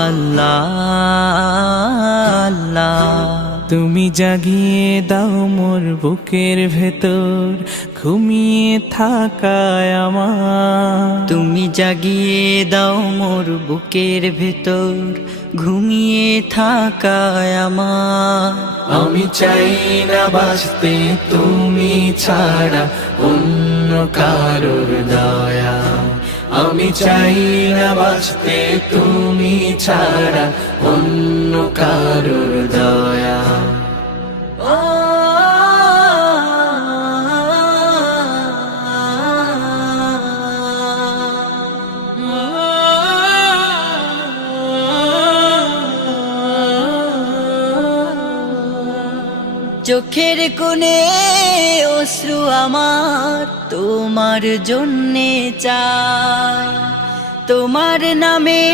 আল্লাহ আল্লাহ। তুমি জাগিয়ে দাও মোর বুকের ভেতর ঘুমিয়ে থাকায় আমার, তুমি জাগিয়ে দাও মোর বুকের ভেতর ঘুমিয়ে থাকায় আমার। আমি চাই না বাঁচতে তুমি ছাড়া অন্য কারোর দয়া, আমি চাই না বাঁচতে তুমি ছাড়া অন্য কারোর দয়া। চোখের কোণে অশ্রু আমার তোমার জন্যে চাই, তোমার নামে